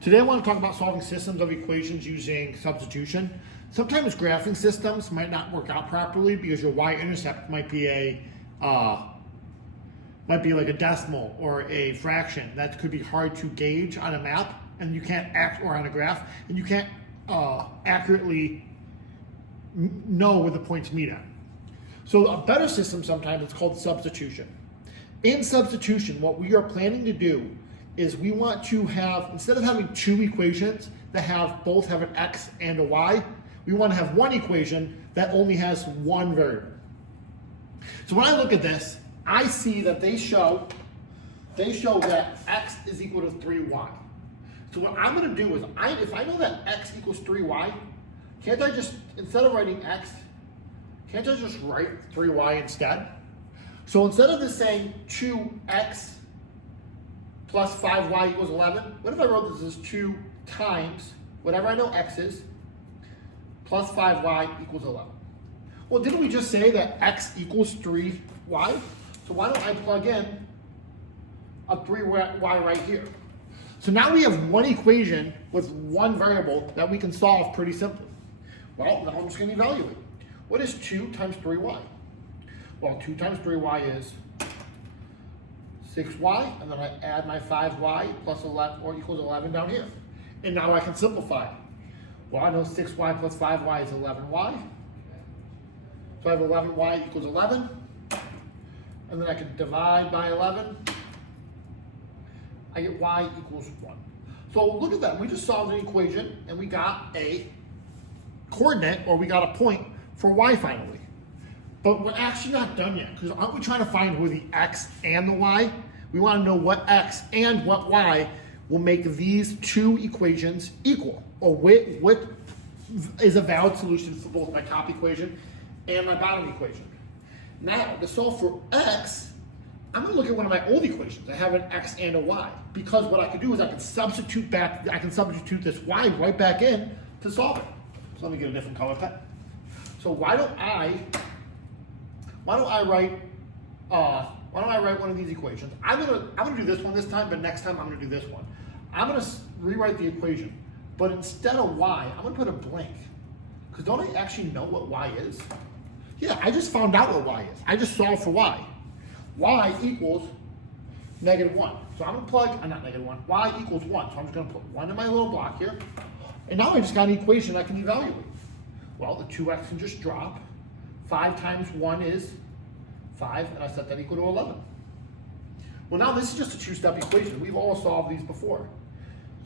Today I want to talk about solving systems of equations using substitution. Sometimes graphing systems might not work out properly because your y-intercept might be like a decimal or a fraction that could be hard to gauge on a map, and you can't or on a graph, and you can't accurately know where the points meet at. So a better system sometimes it's called substitution. In substitution, what we are planning to do is we want to have, instead of having two equations that both have an x and a y, we want to have one equation that only has one variable. So when I look at this, I see that they show that x is equal to 3y. So what I'm going to do is, if I know that x equals 3y, can't I just, instead of writing x, can't I just write 3y instead? So instead of this saying 2x plus 5y equals 11, what if I wrote this as 2 times whatever I know x is, plus 5y equals 11? Well, didn't we just say that x equals 3y? So why don't I plug in a 3y right here? So now we have one equation with one variable that we can solve pretty simply. Well, now I'm just going to evaluate. What is 2 times 3y? Well, 2 times 3y is 6y, and then I add my 5y plus 11 or equals 11 down here. And now I can simplify. Well, I know 6y plus 5y is 11y. So I have 11y equals 11. And then I can divide by 11. I get y equals 1. So look at that. We just solved an equation, and we got a coordinate, or we got a point for y finally. But we're actually not done yet, because aren't we trying to find where the x and the y? We want to know what x and what y will make these two equations equal, or what is a valid solution for both my top equation and my bottom equation. Now, to solve for x, I'm going to look at one of my old equations. I have an x and a y, because what I can do is I can substitute this y right back in to solve it. So let me get a different color pen. So why don't I write one of these equations? I'm gonna do this one this time, but next time I'm gonna do this one. I'm gonna rewrite the equation, but instead of y, I'm gonna put a blank. Because don't I actually know what y is? Yeah, I just found out what y is. I just solved for y. Y equals -1. So I'm gonna plug, not -1, y equals 1. So I'm just gonna put 1 in my little block here. And now I just got an equation I can evaluate. Well, the 2x can just drop. 5 times 1 is 5, and I set that equal to 11. Well, now this is just a two-step equation. We've all solved these before.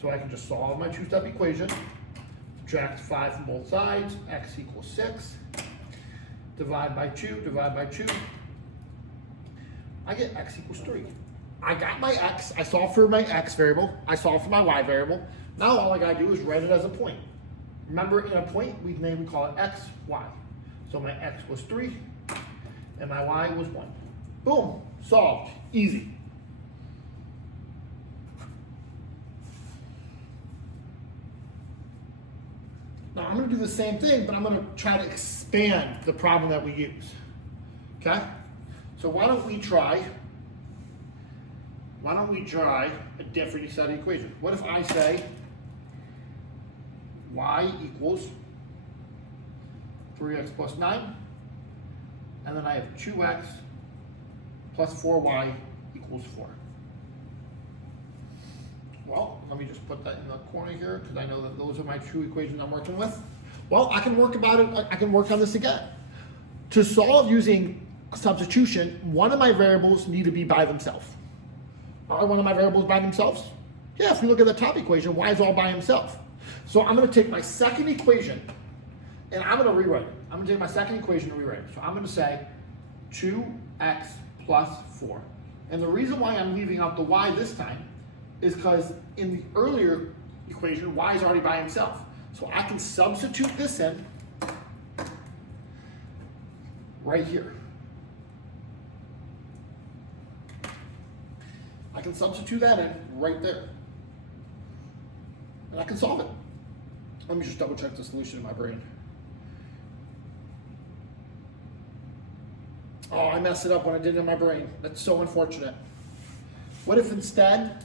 So I can just solve my two-step equation, subtract 5 from both sides, x equals 6, divide by 2, I get x equals 3. I got my x, I solved for my x variable, I solved for my y variable. Now all I gotta do is write it as a point. Remember, in a point, we call it x, y. So my x was 3, and my y was 1. Boom, solved, easy. Now I'm gonna do the same thing, but I'm gonna try to expand the problem that we use, okay? So why don't we try a different set of equations? What if I say y equals 3x plus 9, and then I have 2x plus 4y equals 4. Well, let me just put that in the corner here, because I know that those are my two equations I'm working with. Well, I can work on this again. To solve using substitution, one of my variables need to be by themselves. Are one of my variables by themselves? Yeah, if we look at the top equation, y is all by himself. So I'm going to take my second equation, and I'm going to rewrite it. I'm going to take my second equation and rewrite it. So I'm going to say 2x plus 4. And the reason why I'm leaving out the y this time is because in the earlier equation, y is already by himself. So I can substitute this in right here. I can substitute that in right there. And I can solve it. Let me just double check the solution in my brain. Oh, I messed it up when I did it in my brain. That's so unfortunate. What if instead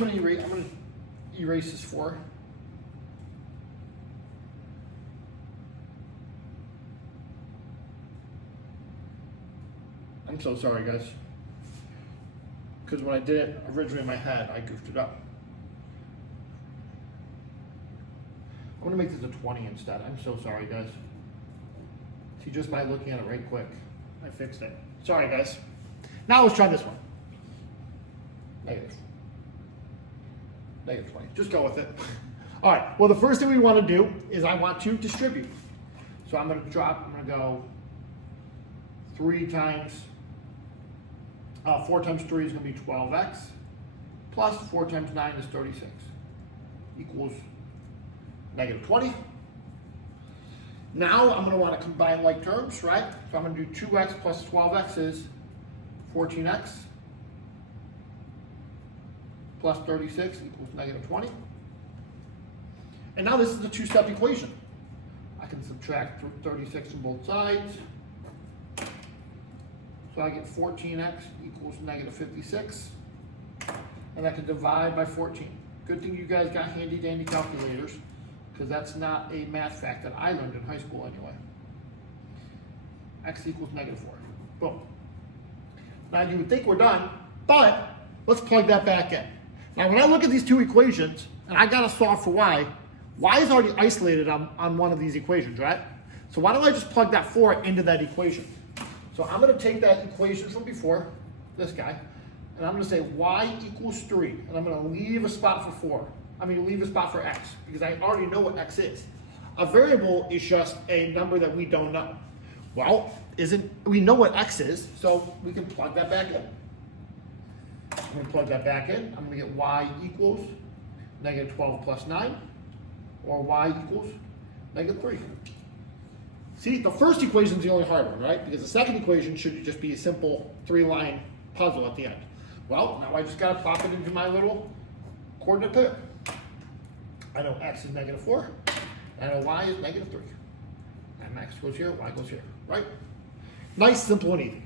I'm gonna erase this 4. I'm so sorry, guys. Because when I did it originally in my head, I goofed it up. I'm gonna make this a 20 instead. I'm so sorry, guys. See, just by looking at it right quick, I fixed it. Sorry, guys. Now let's try this one. Negative 20. Just go with it. All right. Well, the first thing we want to do is I want to distribute. So I'm going to go 3 times, 4 times 3 is going to be 12x, plus 4 times 9 is 36, equals negative 20. Now I'm going to want to combine like terms, right? So I'm going to do 2x plus 12x is 14x, plus 36 equals negative 20. And now this is the 2-step equation. I can subtract 36 from both sides. So I get 14x equals negative 56. And I can divide by 14. Good thing you guys got handy dandy calculators, because that's not a math fact that I learned in high school anyway. X equals negative 4. Boom. Now you would think we're done, but let's plug that back in. Now when I look at these two equations, and I gotta solve for y is already isolated on one of these equations, right? So why don't I just plug that 4 into that equation? So I'm gonna take that equation from before, this guy, and I'm gonna say y equals 3, and I'm gonna leave a spot for leave a spot for x, because I already know what x is. A variable is just a number that we don't know. Well, we know what x is, so we can plug that back in. I'm going to plug that back in. I'm going to get y equals negative 12 plus 9, or y equals negative 3. See, the first equation is the only hard one, right? Because the second equation should just be a simple 3-line puzzle at the end. Well, now I just got to plop it into my little coordinate pair. I know x is negative 4, and I know y is negative 3. And x goes here, y goes here, right? Nice, simple, and easy.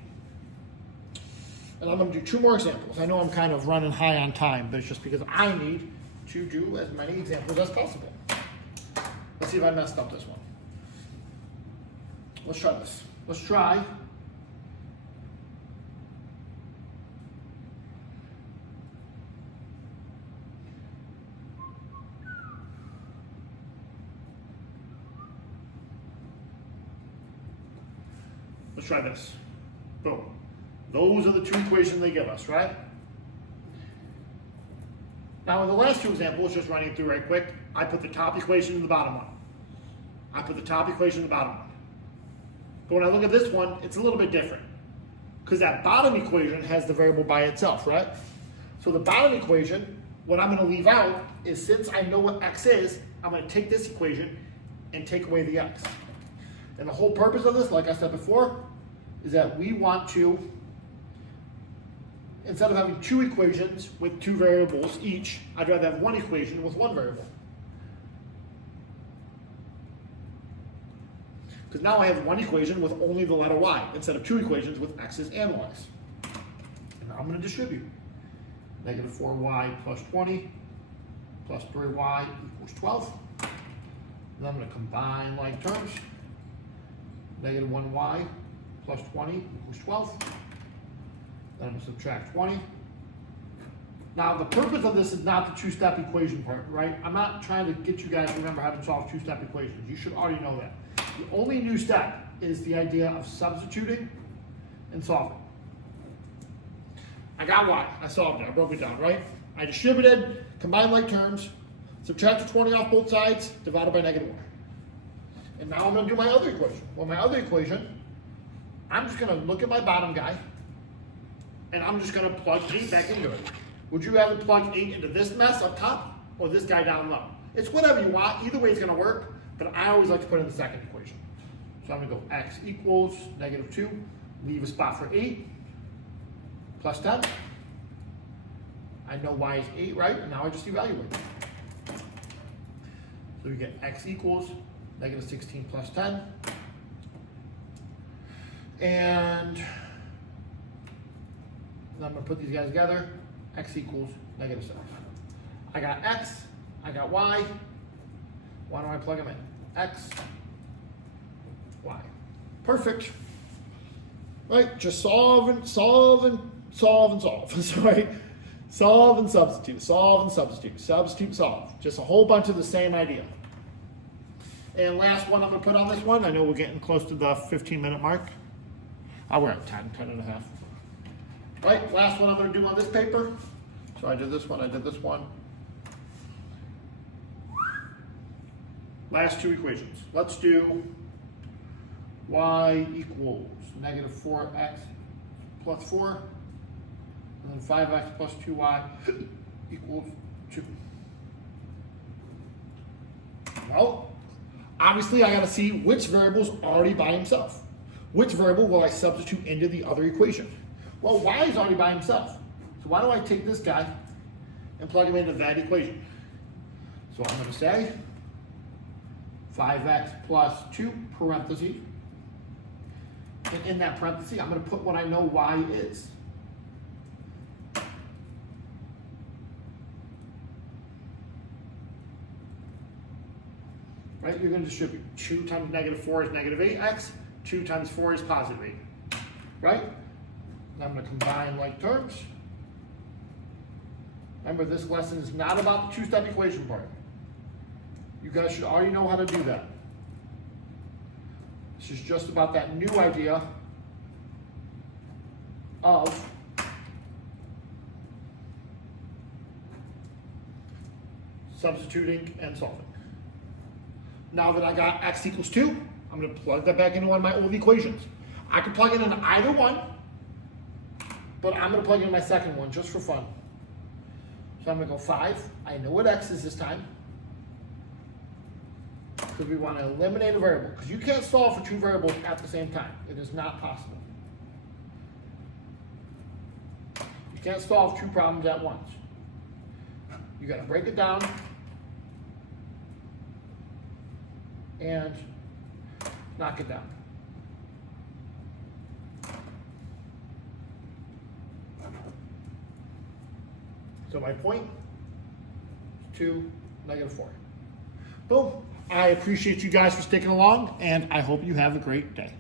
And I'm going to do 2 more examples. I know I'm kind of running high on time, but it's just because I need to do as many examples as possible. Let's see if I messed up this one. Let's try this. Let's try this. Boom. Those are the 2 equations they give us, right? Now in the last 2 examples, just running through right quick, I put the top equation in the bottom one. I put the top equation in the bottom one. But when I look at this one, it's a little bit different, because that bottom equation has the variable by itself, right? So the bottom equation, what I'm going to leave out is, since I know what x is, I'm going to take this equation and take away the x. And the whole purpose of this, like I said before, is that we want to, instead of having 2 equations with 2 variables each, I'd rather have 1 equation with 1 variable. Because now I have 1 equation with only the letter y, instead of 2 equations with x's and y's. And now I'm going to distribute. Negative 4y plus 20 plus 3y equals 12. Then I'm going to combine like terms. Negative 1y plus 20 equals 12. Then I'm going to subtract 20. Now the purpose of this is not the 2-step equation part, right? I'm not trying to get you guys to remember how to solve 2-step equations. You should already know that. The only new step is the idea of substituting and solving. I got y. I solved it. I broke it down, right? I distributed, combined like terms, subtracted 20 off both sides, divided by negative 1. And now I'm going to do my other equation. Well, my other equation, I'm just going to look at my bottom guy, and I'm just going to plug 8 back into it. Would you rather plug 8 into this mess up top, or this guy down low? It's whatever you want. Either way it's going to work, but I always like to put in the second equation. So I'm going to go x equals negative 2, leave a spot for 8, plus 10. I know y is 8, right? And now I just evaluate. So we get x equals negative 16 plus 10. And then I'm going to put these guys together. X equals negative 7. I got X, I got Y. Why don't I plug them in? X, Y. Perfect. Right, just solve and solve and solve and solve. Sorry. Solve and substitute, solve and substitute, substitute, solve. Just a whole bunch of the same idea. And last one I'm gonna put on this one, I know we're getting close to the 15-minute mark. We're at 10 and a half. Right, last one I'm gonna do on this paper. So I did this one, I did this one. Last two equations. Let's do y equals negative 4x plus 4, and then 5x plus 2y equals 2. Well, obviously I gotta see which variable's already by himself. Which variable will I substitute into the other equation? Well, y is already by himself. So why do I take this guy and plug him into that equation? So I'm gonna say 5x plus 2 parentheses. And in that parenthesis, I'm going to put what I know y is. Right? You're going to distribute. 2 times negative 4 is negative 8x. 2 times 4 is positive 8. Right? And I'm going to combine like terms. Remember, this lesson is not about the two-step equation part. You guys should already know how to do that. This is just about that new idea of substituting and solving. Now that I got x equals 2, I'm going to plug that back into one of my old equations. I could plug it into either one, but I'm going to plug in my second one just for fun. So I'm going to go 5. I know what x is this time, because we want to eliminate a variable. Because you can't solve for two variables at the same time. It is not possible. You can't solve two problems at once. You got to break it down and knock it down. So my point is 2, negative 4. Boom. I appreciate you guys for sticking along, and I hope you have a great day.